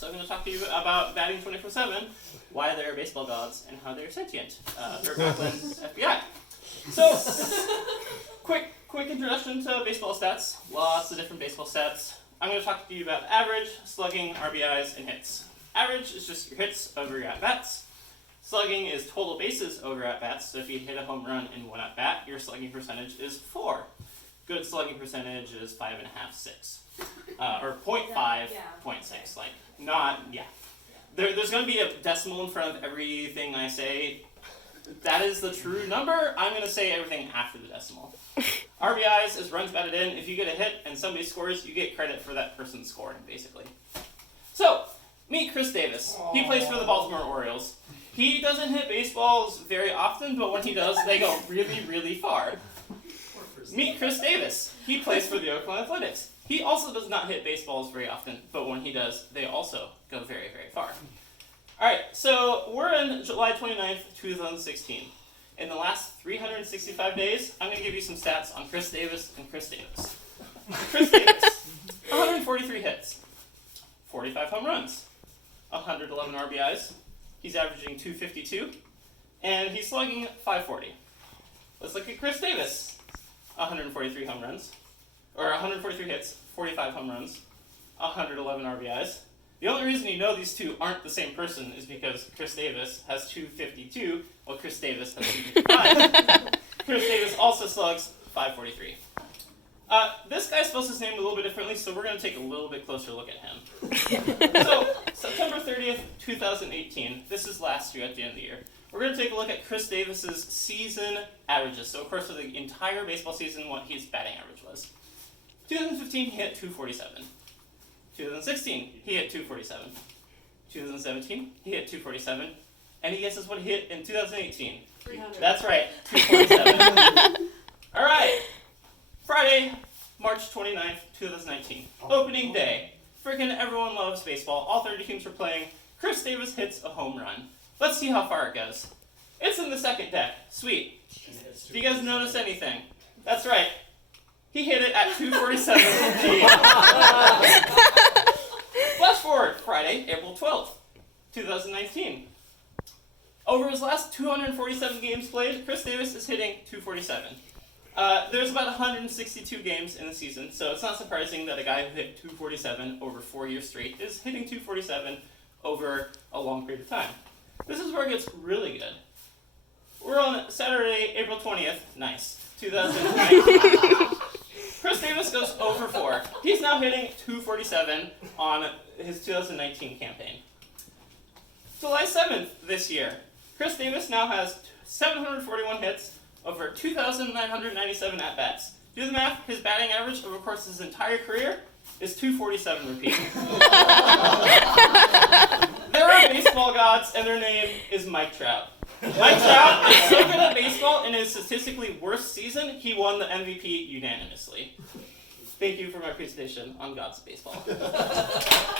So I'm going to talk to you about batting 24/7, why they're baseball gods, and how they're sentient. They're Brooklyn FBI. So, quick introduction to baseball stats. Lots of different baseball stats. I'm going to talk to you about average, slugging, RBIs, and hits. Average is just your hits over your at-bats. Slugging is total bases over at-bats. So if you hit a home run in one at-bat, your slugging percentage is 4. Good slugging percentage is 5.5, 6. Or 0.5, 0.6. Like, not, yeah. There's going to be a decimal in front of everything I say. That is the true number. I'm going to say everything after the decimal. RBIs is runs batted in. If you get a hit and somebody scores, you get credit for that person scoring, basically. So, meet Chris Davis. He plays for the Baltimore Orioles. He doesn't hit baseballs very often, but when he does, they go really, really far. Meet Chris Davis. He plays for the Oakland Athletics. He also does not hit baseballs very often, but when he does, they also go very, very far. Alright, so we're in July 29th, 2016. In the last 365 days, I'm going to give you some stats on Chris Davis and Chris Davis. Chris Davis, 143 hits, 45 home runs, 111 RBIs. He's averaging 252, and he's slugging 540. Let's look at Chris Davis. 143 home runs, or 143 hits, 45 home runs, 111 RBIs. The only reason you know these two aren't the same person is because Chris Davis has 252, while Chris Davis has 255. Chris Davis also slugs 543. This guy spells his name a little bit differently, so we're going to take a little bit closer look at him. So, September 30th, 2018, this is last year at the end of the year. We're going to take a look at Chris Davis's season averages. So, of course, for the entire baseball season, what his batting average was. 2015, he hit 247. 2016, he hit 247. 2017, he hit 247. Any guesses what he hit in 2018? 300. That's right, 247. All right, Friday, March 29th, 2019. Opening day. Freaking everyone loves baseball. All 30 teams are playing. Chris Davis hits a home run. Let's see how far it goes. It's in the second deck. Sweet. Do you guys notice anything? That's right. He hit it at 247 Flash forward, Friday, April 12th, 2019. Over his last 247 games played, Chris Davis is hitting 247. There's about 162 games in the season, so it's not surprising that a guy who hit 247 over 4 years straight is hitting 247 over a long period of time. This is where it gets really good. We're on Saturday, April 20th. Nice. 2019. Chris Davis goes over 4. He's now hitting 247 on his 2019 campaign. July 7th this year, Chris Davis now has 741 hits over 2,997 at-bats. Do the math, his batting average over the course of his entire career is 247 repeat. There are baseball gods, and their name is Mike Trout. Mike Trout is so good at baseball, in his statistically worst season, he won the MVP unanimously. Thank you for my presentation on Gods of Baseball.